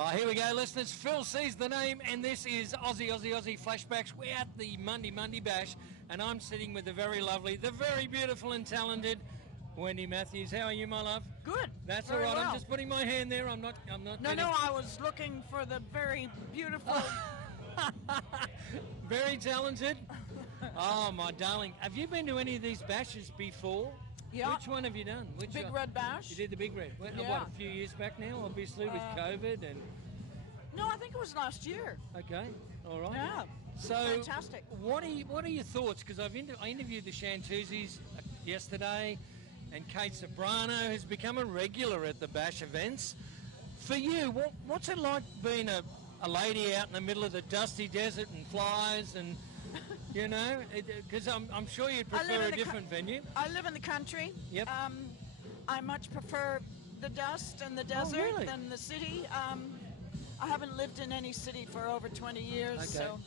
Oh, here we go, listeners. Phill sees the name, and this is Aussie Flashbacks. We're at the Mundi Mundi Bash, and I'm sitting with the very lovely, the very beautiful and talented Wendy Matthews. How are you, my love? Good. That's very all right. well. I'm just putting my hand there. I'm not. No, I was looking for the very beautiful. Very talented. Oh, my darling. Have you been to any of these bashes before? Yeah. Which one have you done? Which Big Red Bash. You did the Big Red. Yeah. What, a few years back now, obviously, with COVID and... No, I think it was last year. Okay, all right. Yeah. So, fantastic. What are your thoughts? Because I interviewed the Shantuzis yesterday, and Kate Sobrano has become a regular at the Bash events. For you, what's it like being a lady out in the middle of the dusty desert and flies and... You know, because I'm sure you'd prefer a different venue. I live in the country. Yep. I much prefer the dust and the desert than the city. I haven't lived in any city for over 20 years, so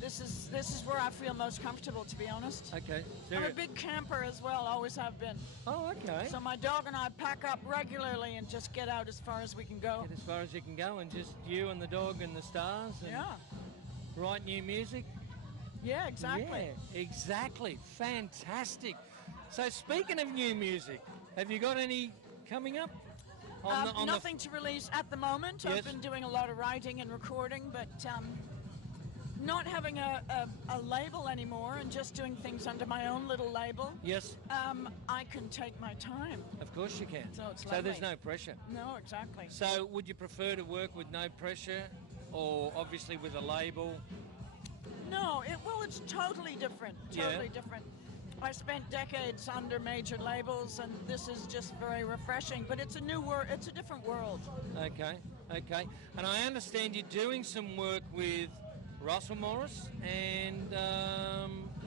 this is where I feel most comfortable, to be honest. Okay. I'm a big camper as well, always have been. Oh, okay. So my dog and I pack up regularly and just get out as far as we can go. Get as far as you can go, and just you and the dog and the stars. And write new music. Yeah, exactly. Yeah, exactly. Fantastic. So speaking of new music, have you got any coming up? Nothing to release at the moment. Yes. I've been doing a lot of writing and recording, but not having a label anymore and just doing things under my own little label. Yes. I can take my time. Of course you can. So it's so there's no pressure. No, exactly. So would you prefer to work with no pressure, or obviously with a label? No, it's totally different. Totally different. I spent decades under major labels, and this is just very refreshing. But it's a new world. It's a different world. Okay. And I understand you're doing some work with Russell Morris, and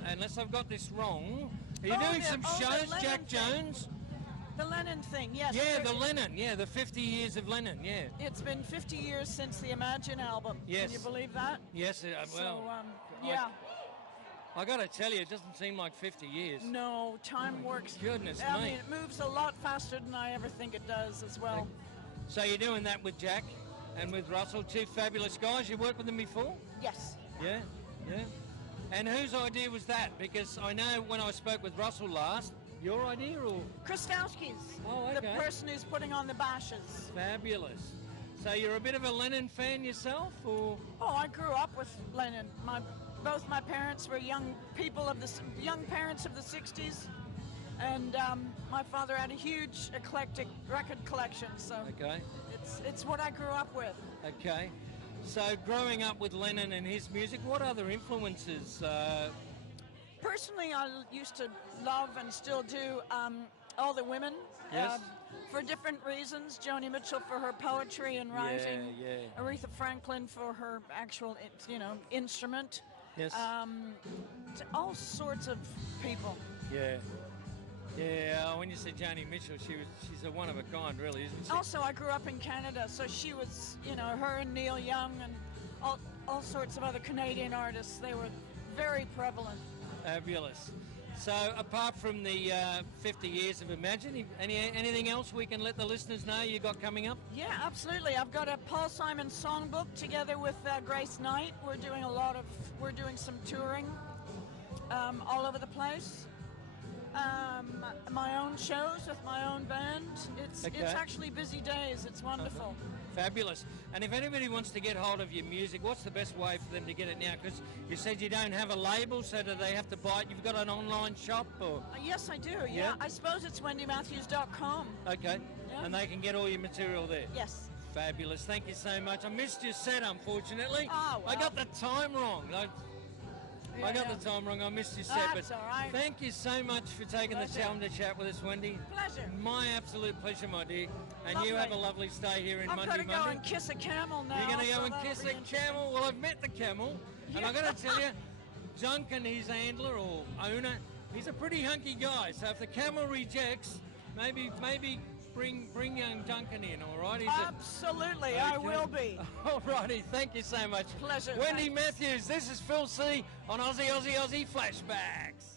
unless I've got this wrong, are you doing some shows? Jack Jones. The Lennon thing, yes. Yeah, the Lennon, the 50 years of Lennon, It's been 50 years since the Imagine album. Yes. Can you believe that? Yes, well... I got to tell you, it doesn't seem like 50 years. No, time works. Goodness me. I mean, it moves a lot faster than I ever think it does as well. So you're doing that with Jack and with Russell, two fabulous guys. You worked with them before? Yes. Yeah. And whose idea was that? Because I know when I spoke with Russell last... Your idea, or? Kristowski's. Oh, okay. The person who's putting on the bashes. Fabulous. So you're a bit of a Lennon fan yourself, or? Oh, I grew up with Lennon. Both my parents were young parents of the 60s, and my father had a huge eclectic record collection. So it's what I grew up with. Okay. So growing up with Lennon and his music, what other influences? Personally, I used to love and still do all the women for different reasons. Joni Mitchell for her poetry and writing. Aretha Franklin for her actual, instrument. Yes. All sorts of people. Yeah. When you say Joni Mitchell, she's a one of a kind, really, isn't she? Also, I grew up in Canada, so she was, her and Neil Young and all sorts of other Canadian artists. They were very prevalent. Fabulous. So, apart from the 50 years of Imagine, anything else we can let the listeners know you got coming up? Yeah, absolutely. I've got a Paul Simon songbook together with Grace Knight. We're doing some touring all over the place. My own shows with my own band. It's actually busy days. It's wonderful. Fabulous. And if anybody wants to get hold of your music, what's the best way for them to get it now? Because you said you don't have a label, so do they have to buy it? You've got an online shop? Or? Yes, I do. Yeah. I suppose it's wendymatthews.com. Okay. Yeah. And they can get all your material there? Yes. Fabulous. Thank you so much. I missed your set, unfortunately. Oh, well. I got the time wrong. I got the time wrong. I missed your set. That's all right. Thank you so much for taking the time to chat with us, Wendy. Pleasure. My absolute pleasure, my dear. And Lovely. You have a lovely stay here in Mundi Mundi. I'm going to go and kiss a camel now. You're going to go and kiss a camel? Well, I've met the camel. And I've got to tell you, Duncan, his handler or owner, he's a pretty hunky guy. So if the camel rejects, maybe bring young Duncan in, all right? Absolutely, okay. I will be. All righty, thank you so much. Pleasure. Wendy Matthews, this is Phill C on Aussie Flashbacks.